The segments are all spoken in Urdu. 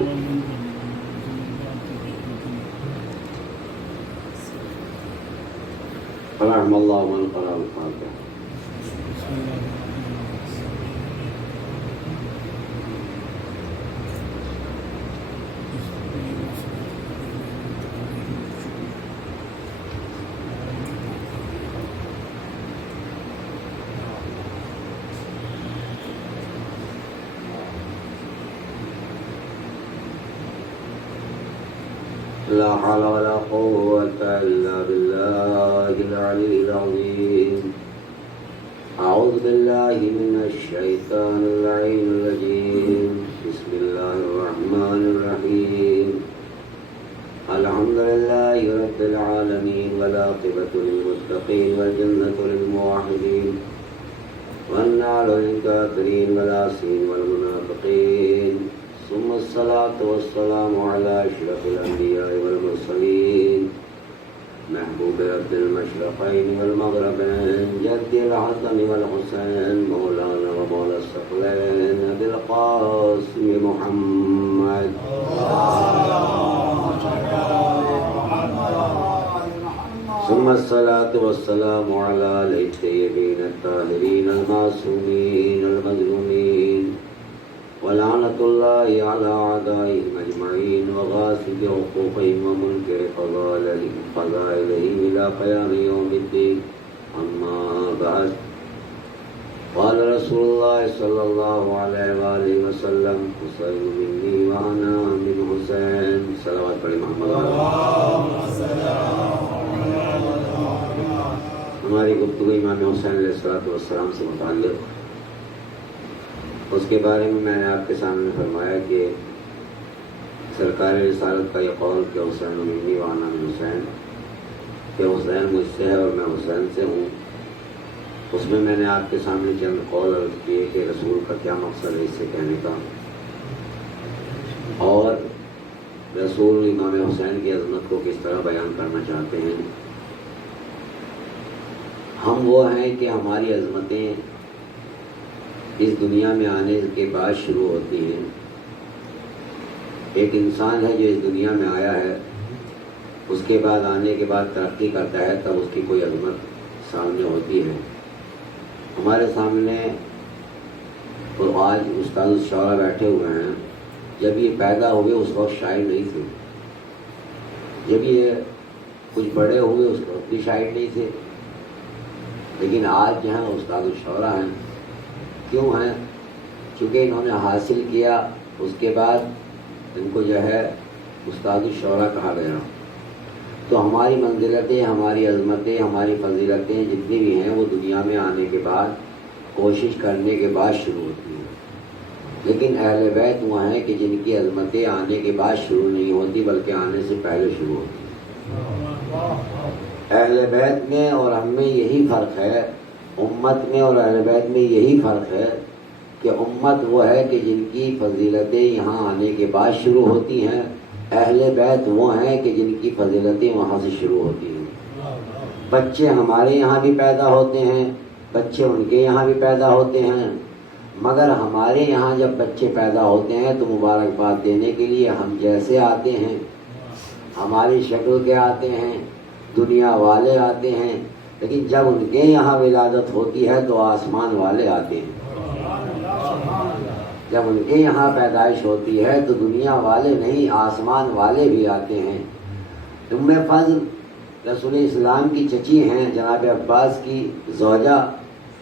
رحم اللہ من قرأ الفاتحہ. لا حول ولا قوة إلا بالله العلي العظيم. أعوذ بالله من الشيطان اللعين الرجيم. بسم الله الرحمن الرحيم. الحمد لله رب العالمين والعاقبة للمتقين والجنة للموحدين والنار للكافرين والعاصين والمنافقين. ثم الصلاة والسلام على أشرف الأنبياء والمرسلين محبوب رب المشرقين والمغربين جد الحسن والحسين مولانا ومولى الثقلين أبي القاسم محمد. ثم الصلاة والسلام على آله الطيبين الطاهرين المعصومين المظلومين ولعنة الله على أعدائهم أجمعين وغاصب حقوقهم ومنكر فضائلهم إلى قيام يوم الدين. أما بعد، قال رسول الله صلى الله عليه وآله وسلم حسين مني وأنا من حسين. صلوات پڑھیں محمد. ہماری گفتگو امام حسین علیہ السلام سے متعلق، اس کے بارے میں نے آپ کے سامنے فرمایا کہ سرکار رسالت کا یہ قول کہ حسین منی وانا من حسین، کہ حسین مجھ سے ہے اور میں حسین سے ہوں، اس میں نے آپ کے سامنے چند قول عرض کیے کہ رسول کا کیا مقصد ہے اس سے کہنے کا، اور رسول امام حسین کی عظمت کو کس طرح بیان کرنا چاہتے ہیں. ہم وہ ہیں کہ ہماری عظمتیں اس دنیا میں آنے کے بعد شروع ہوتی ہیں. ایک انسان ہے جو اس دنیا میں آیا ہے، اس کے بعد آنے کے بعد ترقی کرتا ہے، تب اس کی کوئی عظمت سامنے ہوتی ہے. ہمارے سامنے اور آج استاد الشعراء بیٹھے ہوئے ہیں. جب یہ پیدا ہوئے اس وقت شاعر نہیں تھے، جب یہ کچھ بڑے ہوئے اس وقت بھی شاعر نہیں تھے، لیکن آج جو ہیں استاد الشعراء ہیں. کیوں ہیں؟ چونکہ انہوں نے حاصل کیا، اس کے بعد ان کو جو ہے استاد الشعراء کہا گیا. تو ہماری منزلتیں، ہماری عظمتیں، ہماری فضیلتیں جتنی بھی ہیں وہ دنیا میں آنے کے بعد، کوشش کرنے کے بعد شروع ہوتی ہیں. لیکن اہل بیت وہ ہیں کہ جن کی عظمتیں آنے کے بعد شروع نہیں ہوتی بلکہ آنے سے پہلے شروع ہوتی ہیں. اہل بیت میں اور ہم میں یہی فرق ہے، امت میں اور اہل بیت میں یہی فرق ہے کہ امت وہ ہے کہ جن کی فضیلتیں یہاں آنے کے بعد شروع ہوتی ہیں، اہل بیت وہ ہیں کہ جن کی فضیلتیں وہاں سے شروع ہوتی ہیں. بچے ہمارے یہاں بھی پیدا ہوتے ہیں، بچے ان کے یہاں بھی پیدا ہوتے ہیں، مگر ہمارے یہاں جب بچے پیدا ہوتے ہیں تو مبارکباد دینے کے لیے ہم جیسے آتے ہیں، ہماری شکل کے آتے ہیں، دنیا والے آتے ہیں. لیکن جب ان کے یہاں ولادت ہوتی ہے تو آسمان والے آتے ہیں. جب ان کے یہاں پیدائش ہوتی ہے تو دنیا والے نہیں، آسمان والے بھی آتے ہیں. ام فضل رسول اسلام کی چچی ہیں، جناب عباس کی زوجہ.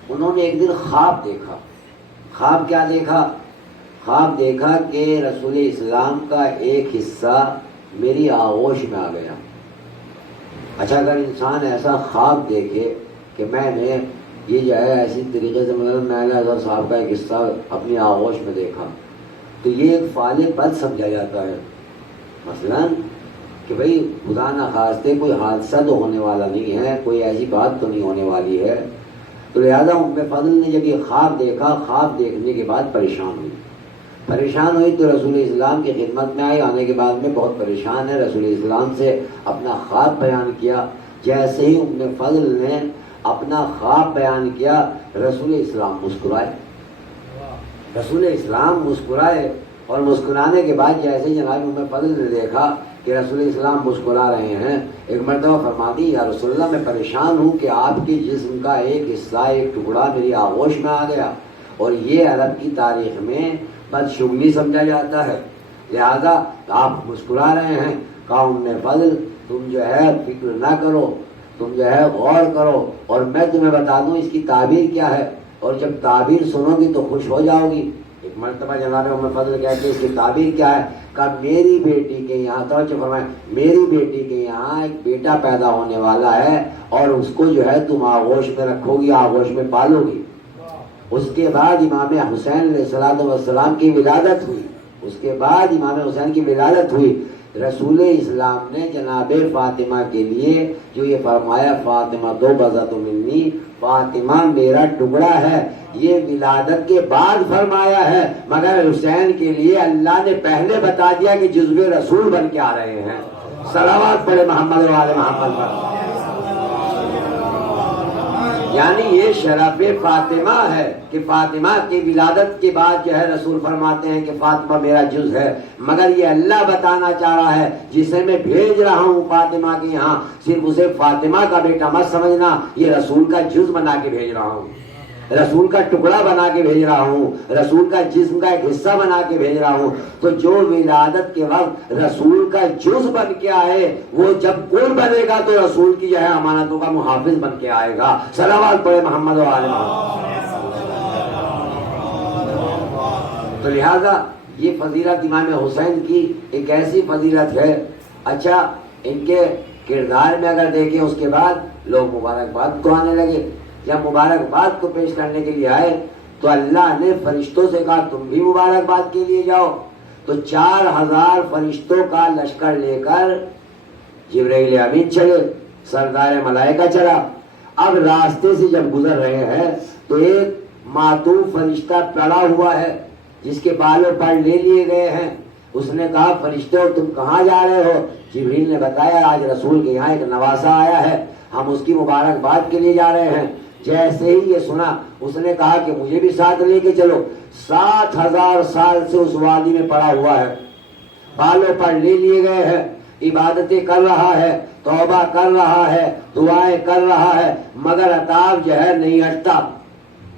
انہوں نے ایک دن خواب دیکھا. خواب کیا دیکھا؟ خواب دیکھا کہ رسول اسلام کا ایک حصہ میری آغوش میں آ گیا. اچھا، اگر انسان ایسا خواب دیکھے کہ میں نے یہ جو ہے ایسی طریقے سے میں نے حضرت صاحب کا ایک حصہ اپنی آغوش میں دیکھا، تو یہ ایک فعل بد سمجھا جاتا ہے. مثلا کہ بھئی خدا نخواستہ کوئی حادثہ تو ہونے والا نہیں ہے، کوئی ایسی بات تو نہیں ہونے والی ہے. تو لہذا ام فضل نے جب یہ خواب دیکھا، خواب دیکھنے کے بعد پریشان ہوئی تو رسول اسلام کی خدمت میں آئی. آنے کے بعد میں بہت پریشان ہے، رسول اسلام سے اپنا خواب بیان کیا. جیسے ہی ام فضل نے اپنا خواب بیان کیا، رسول اسلام مسکرائے. رسول اسلام مسکرائے اور مسکرانے کے بعد جیسے جناب ام فضل نے دیکھا کہ رسول اسلام مسکرا رہے ہیں، ایک مرتبہ فرما دی یا رسول اللہ میں پریشان ہوں کہ آپ کے جسم کا ایک حصہ، ایک ٹکڑا میری آغوش میں آ گیا، اور یہ عرب کی تاریخ میں بدشگونی سمجھا جاتا ہے، لہذا آپ مسکرا رہے ہیں۔ کہا ام فضل تم جو ہے فکر نہ کرو، تم جو ہے غور کرو، اور میں تمہیں بتا دوں اس کی تعبیر کیا ہے، اور جب تعبیر سنو گی تو خوش ہو جاؤ گی۔ ایک مرتبہ جناب ام فضل کہتے ہیں اس کی تعبیر کیا ہے؟ کہ میری بیٹی کے یہاں، توجہ فرمائیں، میری بیٹی کے یہاں ایک بیٹا پیدا ہونے والا ہے، اور اس کو جو ہے تم آغوش میں رکھو گی، آغوش میں پالو گی۔ اس کے بعد امام حسین علیہ السلام کی ولادت ہوئی، اس کے بعد امام حسین کی ولادت ہوئی۔ رسول اسلام نے جناب فاطمہ کے لیے جو یہ فرمایا فاطمہ دو بضعۃ منی، فاطمہ میرا ٹکڑا ہے، یہ ولادت کے بعد فرمایا ہے، مگر حسین کے لیے اللہ نے پہلے بتا دیا کہ جزو رسول بن کے آ رہے ہیں۔ صلوات پڑھے محمد و آل محمد پر۔ یعنی یہ شرف فاطمہ ہے کہ فاطمہ کی ولادت کے بعد جو ہے رسول فرماتے ہیں کہ فاطمہ میرا جز ہے، مگر یہ اللہ بتانا چاہ رہا ہے جسے میں بھیج رہا ہوں فاطمہ کے یہاں، صرف اسے فاطمہ کا بیٹا مت سمجھنا، یہ رسول کا جز بنا کے بھیج رہا ہوں، رسول کا ٹکڑا بنا کے بھیج رہا ہوں، رسول کا جسم کا ایک حصہ بنا کے بھیج رہا ہوں۔ تو جو ولادت کے وقت رسول کا جز بن کے آئے، وہ جب کل بنے گا تو رسول کی جو ہے امانتوں کا محافظ بن کے آئے گا۔ صلوات پڑھے محمد و آل محمد۔ تو لہذا یہ فضیلت امام حسین کی ایک ایسی فضیلت ہے۔ اچھا، ان کے کردار میں اگر دیکھیں اس کے بعد لوگ مبارکباد کو آنے لگے۔ جب مبارکباد کو پیش کرنے کے لیے آئے تو اللہ نے فرشتوں سے کہا تم بھی مبارکباد کے لیے جاؤ۔ تو 4000 فرشتوں کا لشکر لے کر جبرائیل امین چلے، سردار ملائکہ چلا۔ اب راستے سے جب گزر رہے ہیں تو ایک معطوف فرشتہ پڑا ہوا ہے جس کے بالوں پر لے لیے گئے ہیں۔ اس نے کہا فرشتوں تم کہاں جا رہے ہو؟ جبریل نے بتایا آج رسول کے یہاں ایک نواسا آیا ہے، ہم اس کی مبارکباد کے لیے جا رہے ہیں۔ جیسے ہی یہ سنا اس نے کہا کہ مجھے بھی ساتھ لے کے چلو۔ 7000 سال سے اس وادی میں پڑا ہوا ہے، بالوں پر لے لیے گئے ہیں، عبادتیں کر رہا ہے، توبہ کر رہا ہے، دعائیں کر رہا ہے، مگر عطاب جو ہے نہیں ہٹتا،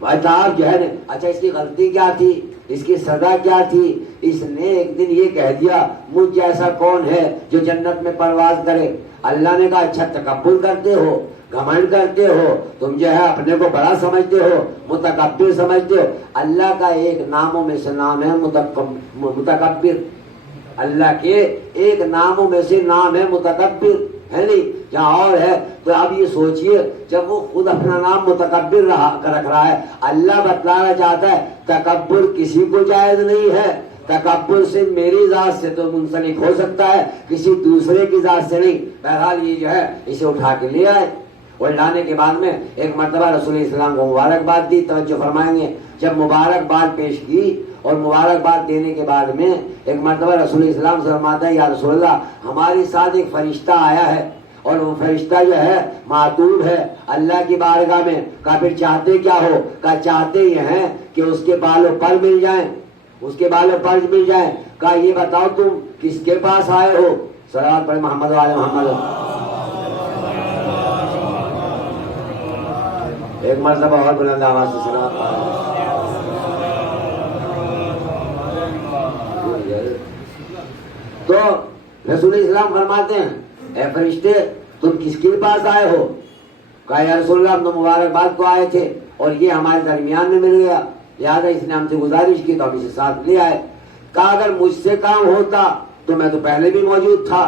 عطاب جو ہے نہیں۔ اچھا اس کی غلطی کیا تھی؟ اس کی سزا کیا تھی؟ اس نے ایک دن یہ کہہ دیا مجھ جیسا کون ہے جو جنت میں پرواز کرے؟ اللہ نے کہا اچھا تکبر کرتے ہو، گھمنڈ کرتے ہو، تم جو ہے اپنے کو بڑا سمجھتے ہو، متکبر سمجھتے ہو۔ اللہ کا ایک ناموں میں سے نام ہے متکبر، اللہ کے ایک ناموں میں سے نام ہے متکبر، ہے نہیں؟ جہاں اور ہے تو اب یہ سوچئے جب وہ خود اپنا نام متکبر رکھ رہا ہے، اللہ بتلانا چاہتا ہے تکبر کسی کو جائز نہیں ہے، تکبر صرف میری ذات سے تو منسلک ہو سکتا ہے، کسی دوسرے کی ذات سے نہیں۔ بہرحال یہ جو ہے اسے اٹھا کے لے آئے، اور لانے کے بعد میں ایک مرتبہ رسول اسلام کو مبارکباد دی۔ توجہ فرمائیں گے، جب مبارکباد پیش کی اور مبارکباد دینے کے بعد میں ایک مرتبہ رسول اسلام سے فرماتا ہے یا رسول اللہ ہمارے ساتھ ایک فرشتہ آیا ہے، اور وہ فرشتہ جو ہے معطوب ہے اللہ کی بارگاہ میں۔ کہا پھر چاہتے کیا ہو؟ کہا چاہتے یہ ہیں کہ اس کے بالوں پر مل جائیں، اس کے بالوں پر مل جائیں۔ کہا یہ بتاؤ تم کس کے پاس آئے ہو؟ صلوات پڑھے محمد و آل محمد۔ ایک مرتبہ اور بلند آواز سے صلوات پڑھے۔ تو رسول اسلام فرماتے ہیں اے فرشتے تم کس کے پاس آئے ہو؟ کہا یا رسول اللہ ہم تو مبارکباد کو آئے تھے اور یہ ہمارے درمیان میں مل گیا، لہٰذا اس نے ہم سے گزارش کی تو ہم اسے ساتھ لے آئے۔ کہا اگر مجھ سے کام ہوتا تو میں تو پہلے بھی موجود تھا۔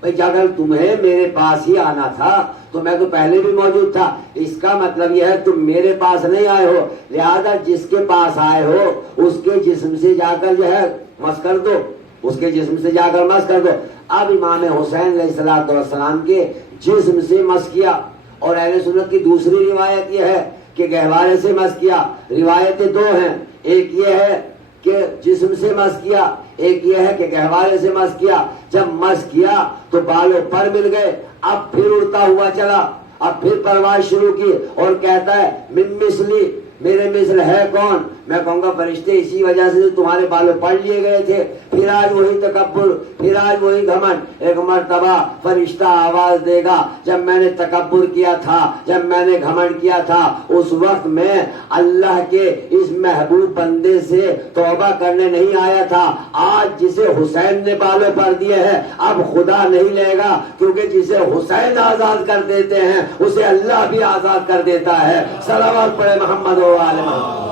بھائی اگر تمہیں میرے پاس ہی آنا تھا تو میں تو پہلے بھی موجود تھا، اس کا مطلب یہ ہے تم میرے پاس نہیں آئے ہو، لہذا جس کے پاس آئے ہو اس کے جسم سے جا کر جو ہے مس کر دو، اس کے جسم سے جا کر مس کر دو۔ اب امام حسین علیہ السلام کے جسم سے مس کیا، اور اہل سنت کی دوسری روایت یہ ہے کہ گہوارے سے مس کیا۔ روایتیں دو ہیں، ایک یہ ہے کہ جسم سے مس کیا، ایک یہ ہے کہ گہوارے سے مس کیا۔ جب مس کیا تو بالوں پر مل گئے، اب پھر اڑتا ہوا چلا، اب پھر پرواز شروع کی اور کہتا ہے من مثلی، میرے مثل ہے کون؟ میں کہوں گا فرشتے اسی وجہ سے تمہارے بالوں پڑھ لیے گئے تھے، پھر آج وہی تکبر، پھر آج وہی گھمنڈ۔ ایک مرتبہ فرشتہ آواز دے گا جب میں نے تکبر کیا تھا، جب میں نے گھمنڈ کیا تھا، اس وقت میں اللہ کے اس محبوب بندے سے توبہ کرنے نہیں آیا تھا۔ آج جسے حسین نے بالوں پر دیے ہیں اب خدا نہیں لے گا، کیونکہ جسے حسین آزاد کر دیتے ہیں اسے اللہ بھی آزاد کر دیتا ہے۔ صلوات پڑھے محمد و آل محمد۔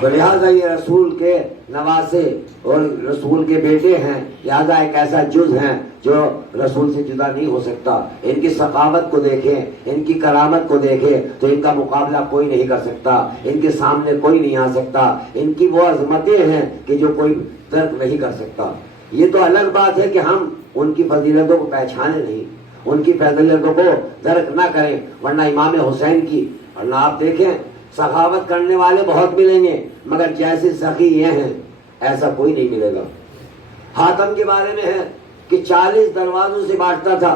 تو لہٰذا یہ رسول کے نواسے اور رسول کے بیٹے ہیں، لہٰذا ایک ایسا جز ہیں جو رسول سے جدا نہیں ہو سکتا۔ ان کی سخاوت کو دیکھیں، ان کی کرامت کو دیکھیں تو ان کا مقابلہ کوئی نہیں کر سکتا، ان کے سامنے کوئی نہیں آ سکتا۔ ان کی وہ عظمتیں ہیں کہ جو کوئی درک نہیں کر سکتا۔ یہ تو الگ بات ہے کہ ہم ان کی فضیلتوں کو پہچانے نہیں، ان کی فضیلتوں کو درک نہ کریں، ورنہ امام حسین کی، ورنہ آپ دیکھیں سخاوت کرنے والے بہت ملیں گے مگر جیسے سخی یہ ہیں ایسا کوئی نہیں ملے گا۔ حاتم کے بارے میں ہے کہ 40 دروازوں سے بانٹتا تھا،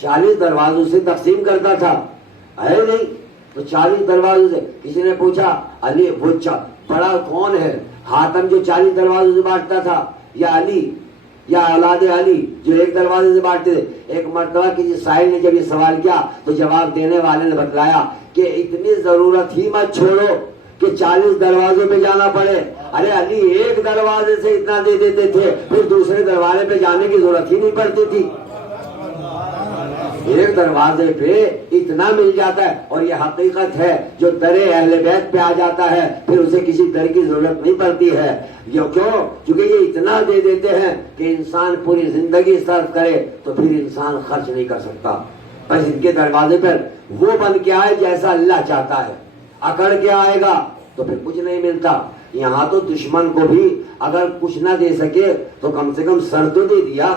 40 دروازوں سے تقسیم کرتا تھا، ہے نہیں تو 40 دروازوں سے۔ کسی نے پوچھا علی وہ بڑا کون ہے، حاتم جو 40 دروازوں سے بانٹتا تھا یا علی یا اولاد علی جو ایک دروازے سے بانٹتے تھے؟ ایک مرتبہ کسی سائل نے جب یہ سوال کیا تو جواب دینے والے نے بتلایا کہ اتنی ضرورت ہی مت چھوڑو کہ 40 دروازوں پہ جانا پڑے۔ ارے علی ایک دروازے سے اتنا دے دیتے تھے، پھر دوسرے دروازے پہ جانے کی ضرورت ہی نہیں پڑتی تھی، ایک دروازے پہ اتنا مل جاتا ہے۔ اور یہ حقیقت ہے، جو در اہل بیت پہ آ جاتا ہے پھر اسے کسی در کی ضرورت نہیں پڑتی ہے۔ کیوں؟ چونکہ یہ اتنا دے دیتے ہیں کہ انسان پوری زندگی صرف کرے تو پھر انسان خرچ نہیں کر سکتا۔ بس ان کے دروازے پر وہ بن کے آئے جیسا اللہ چاہتا ہے، اکڑ کے آئے گا تو پھر کچھ نہیں ملتا۔ یہاں تو دشمن کو بھی اگر کچھ نہ دے سکے تو کم سے کم سر تو دے دیا،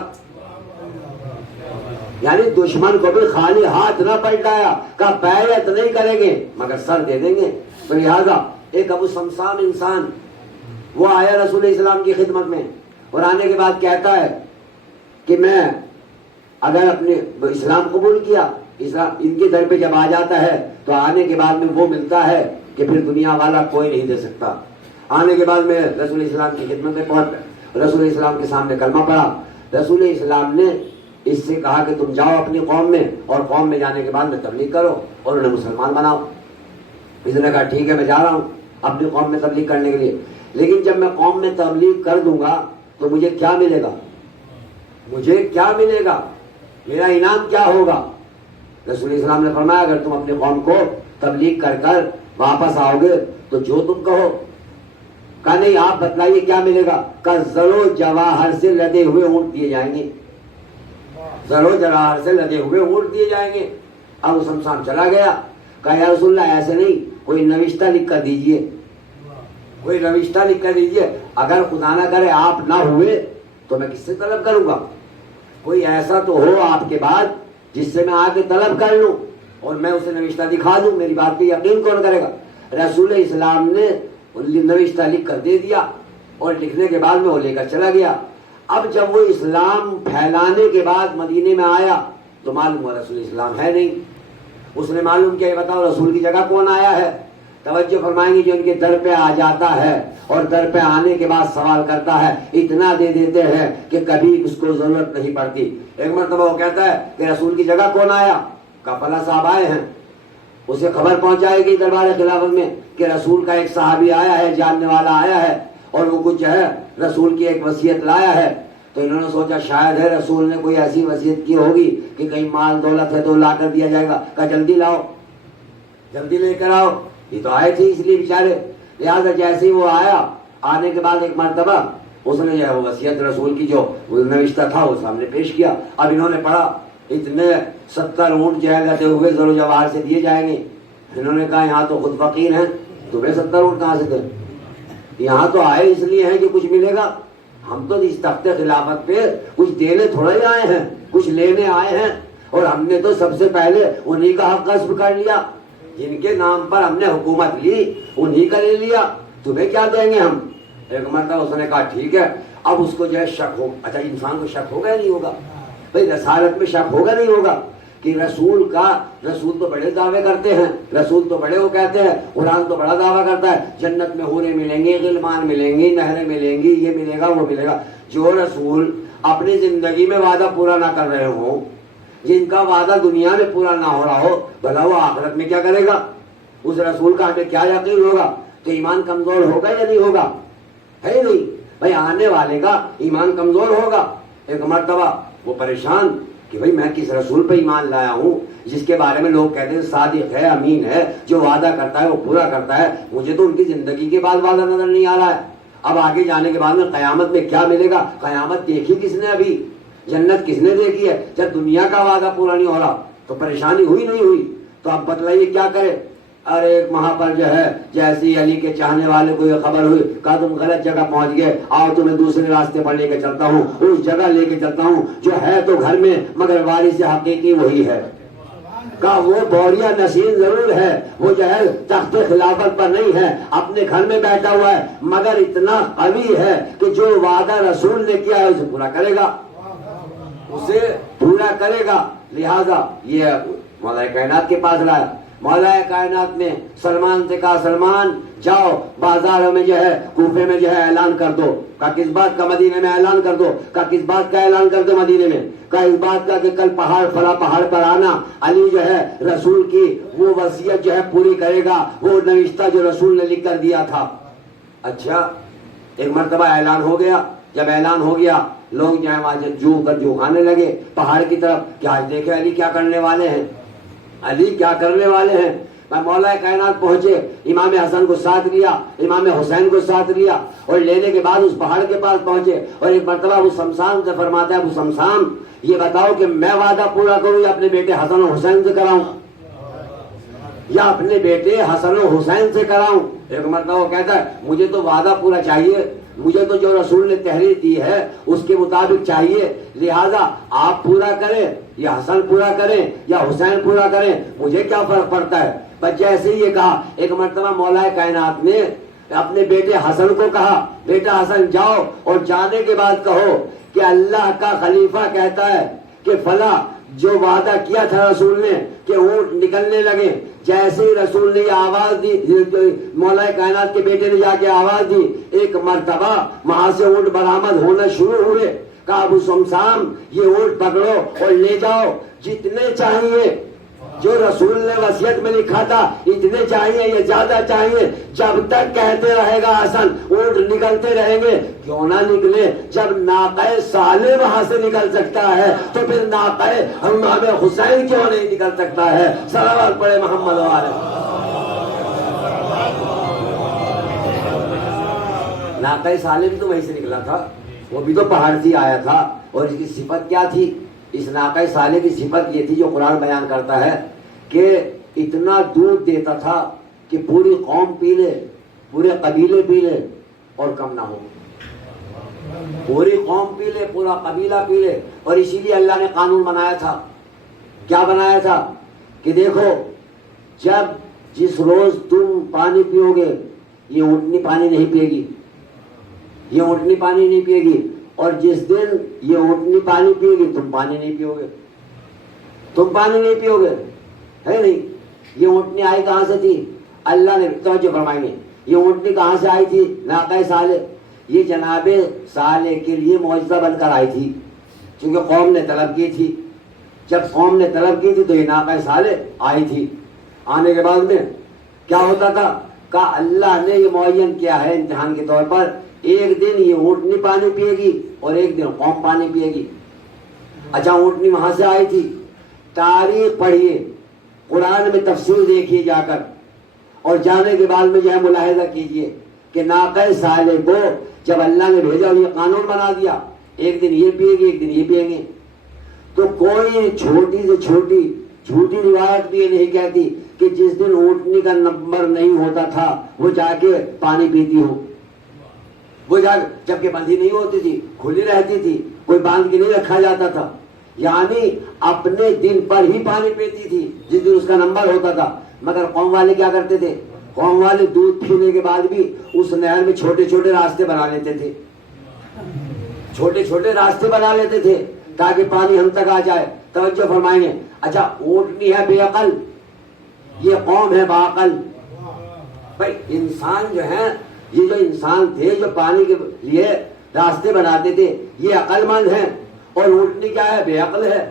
یعنی دشمن کو بھی خالی ہاتھ نہ پلٹایا، کہا بیعت نہیں کریں گے مگر سر دے دیں گے۔ تو لہٰذا ایک ابو سمسام انسان وہ آیا رسول اسلام کی خدمت میں اور آنے کے بعد کہتا ہے کہ میں اگر اپنے اسلام قبول کیا، اسلام ان کے در پہ جب آ جاتا ہے تو آنے کے بعد میں وہ ملتا ہے کہ پھر دنیا والا کوئی نہیں دے سکتا۔ آنے کے بعد میں رسول اسلام کی خدمت میں پہنچ رسول اسلام کے سامنے کلمہ پڑھا۔ رسول اسلام نے اس سے کہا کہ تم جاؤ اپنی قوم میں اور قوم میں جانے کے بعد میں تبلیغ کرو اور انہیں مسلمان بناؤ۔ اس نے کہا ٹھیک ہے میں جا رہا ہوں اپنی قوم میں تبلیغ کرنے کے لیے، لیکن جب میں قوم میں تبلیغ کر دوں گا تو مجھے کیا ملے گا؟ مجھے کیا ملے گا؟ میرا انعام کیا ہوگا؟ رسول اسلام نے فرمایا اگر تم اپنی قوم کو تبلیغ کر کر واپس آؤ گے تو جو تم کہو۔ کہا نہیں آپ بتلائیے کیا ملے گا؟ کہا زر و جواہر سے لدے ہوئے اونٹ دیے جائیں گے، زر و جواہر سے لدے ہوئے اونٹ دیے جائیں گے۔ اب وہ سمسام چلا گیا، کہا یا رسول اللہ ایسے نہیں، کوئی نوشتہ لکھ کر دیجئے، کوئی نوشتہ لکھ کر دیجئے، اگر خدا نہ کرے آپ نہ ہوئے تو میں کس سے طلب کروں گا؟ کوئی ایسا تو ہو آپ کے بعد جس سے میں آ کے طلب کر لوں اور میں اسے نوشتہ دکھا دوں، میری بات پہ یقین کون کرے گا؟ رسول اسلام نے نوشتہ لکھ کر دے دیا اور لکھنے کے بعد میں وہ لے کر چلا گیا۔ اب جب وہ اسلام پھیلانے کے بعد مدینے میں آیا تو معلوم ہوا رسول اسلام ہے نہیں۔ اس نے معلوم کیا، یہ بتاؤ رسول کی جگہ کون آیا ہے؟ توجہ فرمائیں گے، جو ان کے در پہ آ جاتا ہے اور در پہ آنے کے بعد سوال کرتا ہے اتنا دے دیتے ہیں کہ کبھی اس کو ضرورت نہیں پڑتی۔ ایک مرتبہ وہ کہتا ہے کہ رسول کی جگہ کون آیا؟ کہا فلاں صاحب آئے ہیں۔ اسے خبر پہنچائے گی دربار خلافت میں کہ رسول کا ایک صحابی آیا ہے، جاننے والا آیا ہے اور وہ کچھ ہے رسول کی ایک وصیت لایا ہے۔ تو انہوں نے سوچا شاید ہے رسول نے کوئی ایسی وصیت کی ہوگی کہ کہیں مال دولت ہے تو لا کر دیا جائے گا۔ کہا جلدی لاؤ، جلدی لے کر آؤ، یہ تو آئے تھے اس لیے بیچارے۔ لہٰذا جیسے ہی وہ آیا، آنے کے بعد ایک مرتبہ اس نے جو ہے وہ وصیت رسول کی جو نوشتہ تھا وہ سامنے پیش کیا۔ اب انہوں نے پڑھا اتنے 70 اونٹ جو ہے لدے ہوئے زر و جواہر سے دیے جائیں گے۔ انہوں نے کہا یہاں تو خود فقیر ہیں، تمہیں 70 اونٹ کہاں سے دیں؟ یہاں تو آئے اس لیے ہیں کہ کچھ ملے گا، ہم تو اس تخت خلافت پہ کچھ دینے تھوڑا ہی آئے ہیں، کچھ لینے آئے ہیں، اور ہم نے تو سب سے پہلے انہی کا حق غصب کر لیا، جن کے نام پر ہم نے حکومت لی انہی کا لے لیا، تمہیں کیا دیں گے ہم؟ ایک مرتبہ اس نے کہا ٹھیک ہے۔ اب اس کو جو ہے شک ہو، اچھا انسان کو شک ہوگا یا نہیں ہوگا؟ بھائی رسالت میں شک ہوگا نہیں ہوگا؟ کہ رسول تو بڑے دعوے کرتے ہیں، رسول تو بڑے وہ کہتے ہیں، قرآن تو بڑا دعویٰ کرتا ہے جنت میں حوریں ملیں گے، غلمان ملیں گے، نہریں ملیں گی، یہ ملے گا وہ ملے گا۔ جو رسول اپنی زندگی میں وعدہ پورا نہ کر رہے ہوں، جن کا وعدہ دنیا میں پورا نہ ہو رہا ہو، بھلا وہ آخرت میں کیا کرے گا؟ اس رسول کا ہمیں کیا یقین ہوگا؟ تو ایمان کمزور ہوگا یا نہیں ہوگا؟ ہے ہی نہیں بھائی، آنے والے کا ایمان کمزور ہوگا۔ ایک مرتبہ وہ پریشان کہ بھائی میں کس رسول پہ ایمان لایا ہوں جس کے بارے میں لوگ کہتے ہیں صادق ہے، امین ہے، جو وعدہ کرتا ہے وہ پورا کرتا ہے، مجھے تو ان کی زندگی کے بعد وعدہ نظر نہیں آ رہا ہے۔ اب آگے جانے کے بعد میں قیامت میں کیا ملے گا؟ قیامت دیکھی کس نے؟ ابھی جنت کس نے دیکھی ہے؟ جب دنیا کا وعدہ پورا نہیں ہو رہا تو پریشانی ہوئی نہیں ہوئی؟ تو اب بتلائیے کیا کرے؟ ارے وہاں پر جو ہے جیسی علی کے چاہنے والے کو یہ خبر ہوئی، کہا تم غلط جگہ پہنچ گئے، آؤ تمہیں دوسرے راستے پر لے کے چلتا ہوں، اس جگہ لے کے چلتا ہوں جو ہے تو گھر میں مگر وارث حقیقی وہی ہے۔ کہا وہ بوریا نشین ضرور ہے، وہ جو ہے تخت خلافت پر نہیں ہے، اپنے گھر میں بیٹھا ہوا ہے، مگر اتنا قوی ہے کہ جو وعدہ رسول نے کیا ہے اسے پورا کرے گا، اسے پورا کرے گا۔ لہذا یہ مولا کائنات کے پاس لایا۔ مولا کائنات نے سلمان سے کہا سلمان جاؤ بازاروں میں جو ہے کوفے میں جو ہے اعلان کر دو۔ کہا کس بات کا؟ مدینے میں اعلان کر دو۔ کہا کس بات کا اعلان کر دو مدینے میں؟ کہا اس بات کا کہ کل فلاں پہاڑ پر آنا، علی جو ہے رسول کی وہ وصیت جو ہے پوری کرے گا، وہ نوشتہ جو رسول نے لکھ کر دیا تھا۔ اچھا ایک مرتبہ اعلان ہو گیا۔ جب اعلان ہو گیا لوگ جو ہے وہاں جو کھانے لگے پہاڑ کی طرف کہ آج دیکھے علی کیا کرنے والے ہیں، علی کیا کرنے والے ہیں۔ میں مولا کائنات پہنچے، امام حسن کو ساتھ لیا، امام حسین کو ساتھ لیا، اور لینے کے بعد اس پہاڑ کے پاس پہنچے، اور ایک مرتبہ ابو شمشان سے فرماتا ہے ابو شمشان یہ بتاؤ کہ میں وعدہ پورا کروں یا اپنے بیٹے حسن و حسین سے کراؤں، یا اپنے بیٹے حسن و حسین سے کراؤں؟ ایک مرتبہ وہ کہتا ہے مجھے تو وعدہ پورا چاہیے، مجھے تو جو رسول نے تحریر دی ہے اس کے مطابق چاہیے، لہذا آپ پورا کریں یا حسن پورا کریں یا حسین پورا کریں، مجھے کیا فرق پڑتا ہے۔ بس جیسے ہی یہ کہا ایک مرتبہ مولا کائنات نے اپنے بیٹے حسن کو کہا بیٹا حسن جاؤ، اور جانے کے بعد کہو کہ اللہ کا خلیفہ کہتا ہے کہ فلاں جو وعدہ کیا تھا رسول نے کہ اونٹ نکلنے لگے، جیسے ہی رسول نے یہ آواز دی، مولا کائنات کے بیٹے نے جا کے آواز دی، ایک مرتبہ وہاں سے اونٹ برآمد ہونا شروع ہوئے۔ کہا ابو شمشان یہ اونٹ پکڑو اور لے جاؤ، جتنے چاہیے، جو رسول نے وصیت میں لکھا تھا اتنے چاہیے یا زیادہ چاہیے، جب تک کہتے رہے گا حسن اونٹ نکلتے رہیں گے۔ کیوں نہ نکلے؟ جب ناقہ صالح وہاں سے نکل سکتا ہے تو پھر ناقہ امام حسین کیوں نہیں نکل سکتا ہے؟ صلوات پڑھے محمد والے۔ ناقہ صالح بھی تو وہیں سے نکلا تھا، وہ بھی تو پہاڑ سے آیا تھا، اور اس کی صفت کیا تھی؟ اس ناقہ صالح کی صفت یہ تھی جو قرآن بیان کرتا ہے کہ اتنا دودھ دیتا تھا کہ پوری قوم پی لے، پورے قبیلے پی لے اور کم نہ ہو، پوری قوم پی لے، پورا قبیلہ پی لے۔ اور اسی لیے اللہ نے قانون بنایا تھا، کیا بنایا تھا کہ دیکھو جب جس روز تم پانی پیو گے یہ اونٹنی پانی نہیں پیے گی، یہ اونٹنی پانی نہیں پیے گی، اور جس دن یہ اونٹنی پانی پیے گی تم پانی نہیں پیو گے، تم پانی نہیں پیو گے، ہے نہیں؟ یہ اونٹنی آئی کہاں سے تھی؟ اللہ نے توجہ فرمائیں گے، یہ اونٹنی کہاں سے آئی تھی؟ ناقہ صالح، یہ جناب صالح کے لیے معجزہ بن کر آئی تھی، کیونکہ قوم نے طلب کی تھی۔ جب قوم نے طلب کی تھی تو یہ ناقہ صالح آئی تھی۔ آنے کے بعد میں کیا ہوتا تھا؟ کہا اللہ نے یہ معین کیا ہے امتحان کے طور پر، ایک دن یہ اونٹنی پانی پیے گی اور ایک دن قوم پانی پیے گی۔ اچھا اونٹنی وہاں سے آئی تھی، تاریخ پڑھیے، قرآن میں تفسیر دیکھیے جا کر، اور جانے کے بعد میں جو ہے ملاحظہ کیجئے کہ ناقہ صالح کو جب اللہ نے بھیجا اور یہ قانون بنا دیا ایک دن یہ پیے گی ایک دن یہ پیئیں گے، تو کوئی چھوٹی سے چھوٹی جھوٹی روایت بھی یہ نہیں کہتی کہ جس دن اونٹنی کا نمبر نہیں ہوتا تھا وہ جا کے پانی پیتی ہو، وہ جبکہ بندھی نہیں ہوتی تھی، کھلی رہتی تھی، کوئی باندھ کے نہیں رکھا جاتا تھا، یعنی اپنے دن پر ہی پانی پیتی تھی جس دن اس کا نمبر ہوتا تھا۔ مگر قوم والے کیا کرتے تھے؟ قوم والے دودھ پینے کے بعد بھی اس نہر میں چھوٹے چھوٹے راستے بنا لیتے تھے، چھوٹے چھوٹے راستے بنا لیتے تھے تاکہ پانی ہم تک آ جائے۔ توجہ فرمائیں گے. اچھا اونٹنی ہے بے عقل, یہ قوم ہے باعقل. بھائی انسان جو ہے, یہ جو انسان تھے جو پانی کے لیے راستے بناتے تھے, یہ عقل مند ہیں, اور اونٹنی کیا ہے, بے عقل ہے,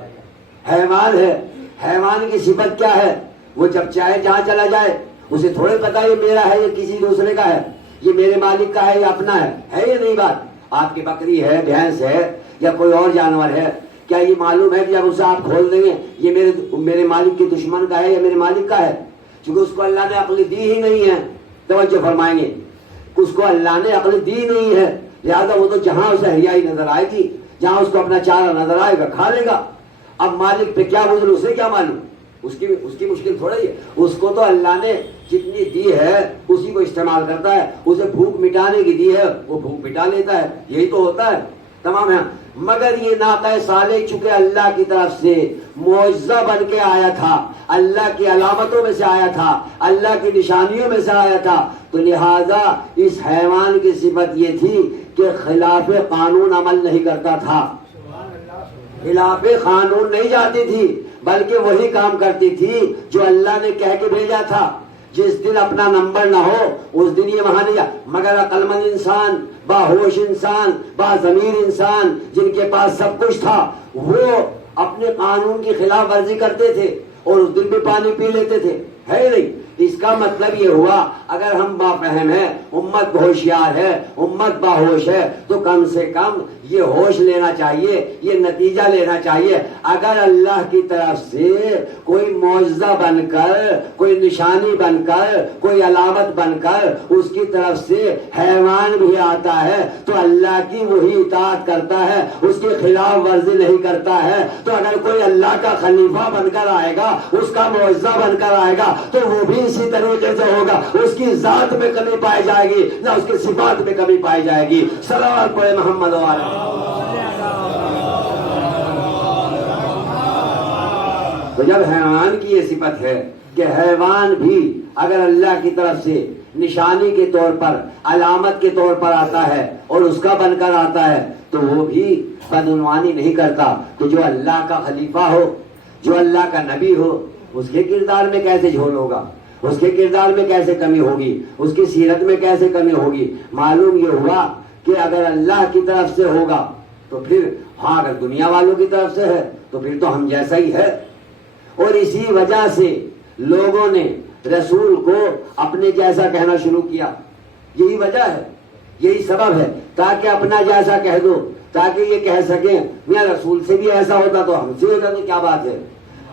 حیوان ہے. حیوان کی صفت کیا ہے, وہ جب چاہے جہاں چلا جائے, اسے تھوڑے پتا یہ میرا ہے یہ کسی دوسرے کا ہے, یہ میرے مالک کا ہے یہ اپنا ہے یہ نہیں بات. آپ کی بکری ہے, بھینس ہے, یا کوئی اور جانور ہے, کیا یہ معلوم ہے کہ جب اسے آپ کھول دیں گے یہ میرے مالک کے دشمن کا ہے یا میرے مالک کا ہے؟ چونکہ اس کو اللہ نے عقل دی ہی نہیں ہے. توجہ فرمائیں گے, اس کو اللہ نے عقل دی نہیں ہے, لہذا وہ تو جہاں اسے ہریائی نظر آئے گی, جہاں اس کو اپنا چارہ نظر آئے گا کھا لے گا. اب مالک پہ کیا گزر اسے کیا معلوم, اس کی مشکل تھوڑا ہی ہے. اس کو تو اللہ نے جتنی دی ہے اسی کو استعمال کرتا ہے. اسے بھوک مٹانے کی دی ہے, وہ بھوک مٹا لیتا ہے, یہی تو ہوتا ہے تمام ہے. مگر یہ ناقہ صالح چونکہ اللہ کی طرف سے معجزہ بن کے آیا تھا, اللہ کی علامتوں میں سے آیا تھا, اللہ کی نشانیوں میں سے آیا تھا, تو لہذا اس حیوان کی صفت یہ تھی کہ خلاف قانون عمل نہیں کرتا تھا, خلاف قانون نہیں جاتی تھی, بلکہ وہی کام کرتی تھی جو اللہ نے کہہ کے بھیجا تھا. جس دن اپنا نمبر نہ ہو اس دن یہ وہاں نہیں جا. مگر عقل مند انسان, باہوش انسان, باضمیر انسان, جن کے پاس سب کچھ تھا, وہ اپنے قانون کی خلاف ورزی کرتے تھے اور اس دن بھی پانی پی لیتے تھے, ہے نہیں. اس کا مطلب یہ ہوا اگر ہم بافہم ہیں, امت ہوشیار ہے, امت باہوش ہے, تو کم سے کم یہ ہوش لینا چاہیے, یہ نتیجہ لینا چاہیے. اگر اللہ کی طرف سے کوئی معجزہ بن کر, کوئی نشانی بن کر, کوئی علامت بن کر اس کی طرف سے حیوان بھی آتا ہے تو اللہ کی وہی اطاعت کرتا ہے, اس کے خلاف ورزی نہیں کرتا ہے. تو اگر کوئی اللہ کا خلیفہ بن کر آئے گا, اس کا معجزہ بن کر آئے گا, تو وہ بھی اسی طریقے سے ہوگا. اس کی ذات میں کمی پائی جائے گی نہ اس کی صفات میں کمی پائی جائے گی. صلوات پڑھے محمد والا. تو جب حیوان کی یہ صفت ہے کہ حیوان بھی اگر اللہ کی طرف سے نشانی کے طور پر, علامت کے طور پر آتا ہے اور اس کا بن کر آتا ہے, تو وہ بھی بدعنوانی نہیں کرتا. تو جو اللہ کا خلیفہ ہو, جو اللہ کا نبی ہو, اس کے کردار میں کیسے جھول ہوگا, اس کے کردار میں کیسے کمی ہوگی, اس کی سیرت میں کیسے کمی ہوگی. معلوم یہ ہوا کہ اگر اللہ کی طرف سے ہوگا تو پھر, ہاں اگر دنیا والوں کی طرف سے ہے تو پھر تو ہم جیسا ہی ہے. اور اسی وجہ سے لوگوں نے رسول کو اپنے جیسا کہنا شروع کیا. یہی وجہ ہے, یہی سبب ہے, تاکہ اپنا جیسا کہہ دو, تاکہ یہ کہہ سکیں میاں رسول سے بھی ایسا ہوتا تو ہم سے ہوتا تو کیا بات ہے.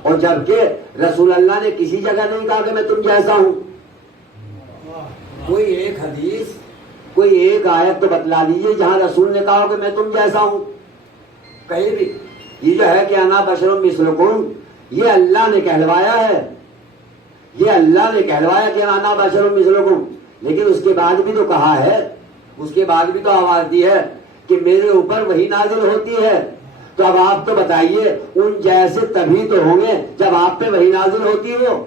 اور جبکہ رسول اللہ نے کسی جگہ نہیں کہا کہ میں تم جیسا ہوں. کوئی ایک حدیث, کوئی ایک آیت تو بتلا دیجئے جہاں رسول نے کہا کہ میں تم جیسا ہوں. کہیں بھی یہ جو ہے کہ انا بشر مثلکم, یہ اللہ نے کہلوایا ہے, یہ اللہ نے کہلوایا کہ انا بشر مثلکم. لیکن اس کے بعد بھی تو کہا ہے, اس کے بعد بھی تو آواز دی ہے کہ میرے اوپر وہی نازل ہوتی ہے. تو اب آپ تو بتائیے ان جیسے تبھی تو ہوں گے جب آپ پہ وہی نازل ہوتی ہو.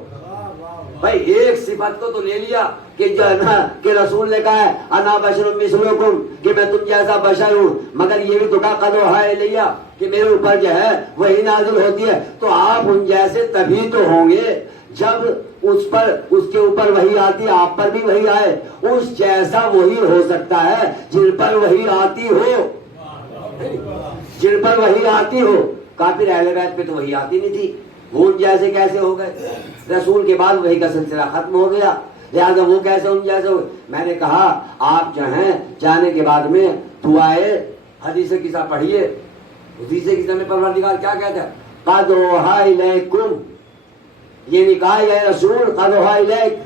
بھائی ایک صفت کو تو لے لیا کہ جو ہے نا کہ رسول نے کہا ہے انا بشر مثلکم, کہ میں تم جیسا بشر ہوں, مگر یہ بھی تو کہا قد اوحی الی, کہ میرے اوپر جو ہے وہی نازل ہوتی ہے. تو آپ ان جیسے تبھی تو ہوں گے جب اس کے اوپر وہی آتی, آپ پر بھی وہی آئے. اس جیسا وہی ہو سکتا ہے جن پر وہی آتی ہو, جن پر وہی آتی ہو. کافر اہل بیت پہ تو وہی آتی نہیں تھی, وہ ان جیسے کیسے ہو گئے؟ رسول کے بعد وہی کا سلسلہ ختم ہو گیا, لہٰذا وہ کیسے ان جیسے ہو گئے. میں نے کہا آپ جو ہیں جانے کے بعد میں دعائے حدیث قصہ پڑھیے. حدیث قصہ میں پروردگار کیا کہتا ہے, قد اوحی الیکم, یہ نہیں کہا یا رسول قد اوحی الیک.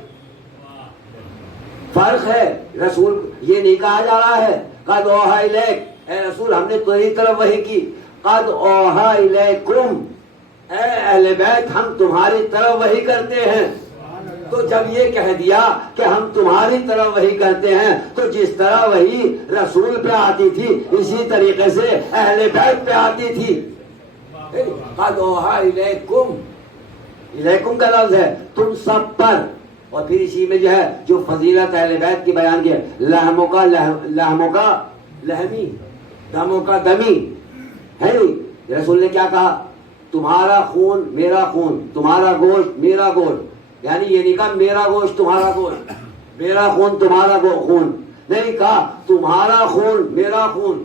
فرق ہے, رسول یہ نہیں کہا جا رہا ہے قد اوحی الیک, اے رسول ہم نے تیری طرف وحی کی. قد اوحی الیکم, اے اہل بیت ہم تمہاری طرف وحی کرتے ہیں. تو جب یہ کہہ دیا کہ ہم تمہاری طرف وحی کرتے ہیں, تو جس طرح وحی رسول پہ آتی تھی اسی طریقے سے اہل بیت پہ آتی تھی. قد اوحی الیکم, الیکم کا لفظ ہے تم سب پر. اور پھر اسی میں جو ہے جو فضیلت اہل بیت کی بیان کی, لحموں کا لحمی, دموں کا دمی, ہے نہیں. رسول نے کیا کہا, تمہارا خون میرا خون، تمہارا گوشت میرا گوشت، یعنی یہ نہیں کہا میرا گوشت تمہارا گوشت، میرا خون تمہارا خون، نہیں کہا تمہارا خون میرا خون،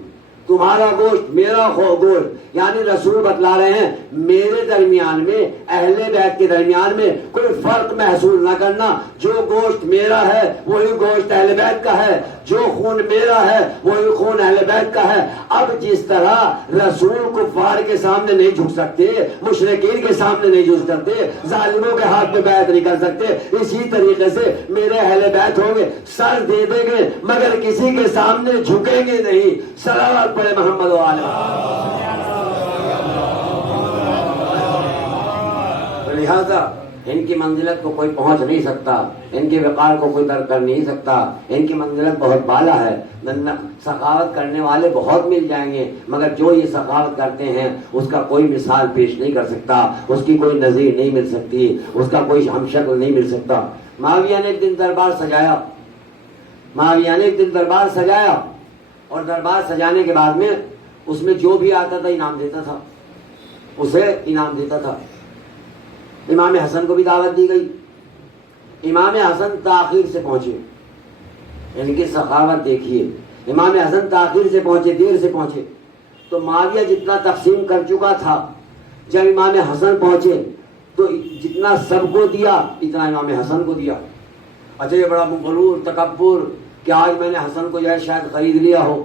تمہارا گوشت میرا گوشت، یعنی رسول بتلا رہے ہیں میرے درمیان میں، اہل بیت کے درمیان میں کوئی فرق محسوس نہ کرنا، جو گوشت میرا ہے وہی گوشت اہل بیت کا ہے، جو خون میرا ہے وہی خون اہل بیت کا ہے۔ اب جس طرح رسول کفار کے سامنے نہیں جھک سکتے، مشرکین کے سامنے نہیں جھک سکتے، ظالموں کے ہاتھ میں بیعت نہیں کر سکتے، اسی طریقے سے میرے اہل بیت ہوں گے، سر دے دیں گے مگر کسی کے سامنے جھکیں گے نہیں۔ صلوات پڑھے محمد و آل محمد۔ لہذا ان کی منزلت کو کوئی پہنچ نہیں سکتا، ان کے وقار کو کوئی درک کر نہیں سکتا، ان کی منزلت بہت بالا ہے۔ سخاوت کرنے والے بہت مل جائیں گے مگر جو یہ سخاوت کرتے ہیں اس کا کوئی مثال پیش نہیں کر سکتا، اس کی کوئی نظیر نہیں مل سکتی، اس کا کوئی ہمشکل نہیں مل سکتا۔ معاویہ نے ایک دن دربار سجایا، معاویہ نے ایک دن دربار سجایا، اور دربار سجانے کے بعد میں اس میں جو بھی آتا تھا انعام دیتا تھا، اسے انعام دیتا تھا۔ امام حسن کو بھی دعوت دی گئی، امام حسن تاخیر سے پہنچے، ان کی سخاوت دیکھیے، امام حسن تاخیر سے پہنچے، دیر سے پہنچے، تو معاویہ جتنا تقسیم کر چکا تھا، جب امام حسن پہنچے تو جتنا سب کو دیا اتنا امام حسن کو دیا۔ اچھا یہ بڑا غرور تکبر کہ آج میں نے حسن کو جو ہے شاید خرید لیا ہو،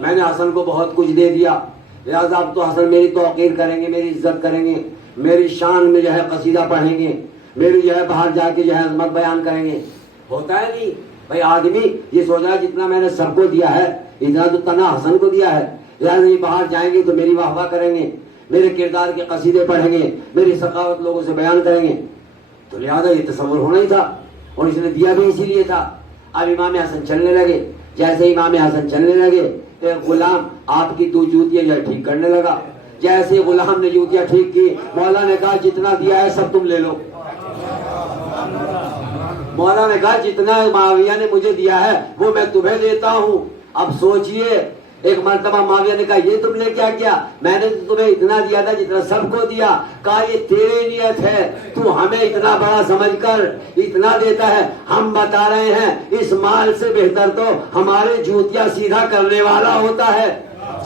میں نے حسن کو بہت کچھ دے دیا، لہٰذا اب تو حسن میری توقیر کریں گے، میری عزت کریں گے، میری شان میں جو ہے قصیدہ پڑھیں گے، میری جو ہے باہر جا کے جو ہے عظمت بیان کریں گے۔ ہوتا ہے نہیں بھائی، آدمی یہ سوچا جتنا میں نے سب کو دیا ہے اتنا تو تنہا حسن کو دیا ہے، لہٰذا یہ باہر جائیں گے تو میری واہ واہ کریں گے، میرے کردار کے قصیدے پڑھیں گے، میری سخاوت لوگوں سے بیان کریں گے، تو لہٰذا یہ تصور ہونا ہی تھا، اور اس نے دیا بھی اسی لیے تھا۔ اب امام حسن چلنے لگے، جیسے امام حسن چلنے لگے ایک غلام آپ کی 2 جوتیاں جو ہے ٹھیک کرنے لگا، جیسے غلام نے جوتیاں ٹھیک کی، مولا نے کہا جتنا دیا ہے سب تم لے لو۔ مولا نے کہا جتنا معاویہ نے مجھے دیا ہے وہ میں تمہیں دیتا ہوں۔ اب سوچئے، ایک مرتبہ معاویہ نے کہا یہ تم نے کیا کیا؟ میں نے تمہیں اتنا دیا تھا جتنا سب کو دیا۔ کہا یہ تیری نیت ہے، تو ہمیں اتنا بڑا سمجھ کر اتنا دیتا ہے۔ ہم بتا رہے ہیں اس مال سے بہتر تو ہمارے جوتیاں سیدھا کرنے والا ہوتا ہے۔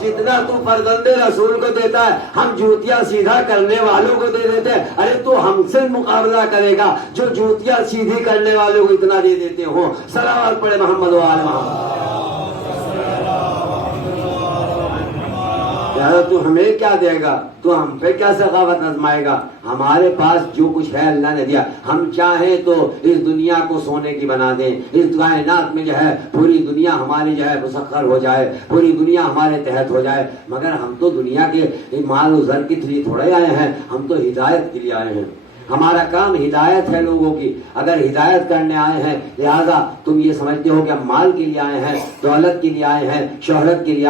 جتنا تو فرزند رسول کو دیتا ہے ہم جوتیاں سیدھا کرنے والوں کو دے دیتے ہیں۔ ارے تو ہم سے مقابلہ کرے گا جو جوتیاں سیدھی کرنے والوں کو اتنا دے دیتے ہو۔ صلوات پڑھے محمد و آل محمد۔ تو ہمیں کیا دے گا؟ تو ہم پہ کیا سخاوت آزمائے گا؟ ہمارے پاس جو کچھ ہے اللہ نے دیا، ہم چاہیں تو اس دنیا کو سونے کی بنا دیں، اس کائنات میں جو ہے پوری دنیا ہماری جو ہے مسخر ہو جائے، پوری دنیا ہمارے تحت ہو جائے، مگر ہم تو دنیا کے مال و زر کے لیے تھوڑے آئے ہیں، ہم تو ہدایت کے لیے آئے ہیں۔ ہمارا کام ہدایت ہے لوگوں کی، اگر ہدایت کرنے آئے ہیں، لہذا تم یہ سمجھتے ہو کہ ہم مال کے لیے آئے ہیں، دولت کے لیے آئے ہیں، شہرت کے لیے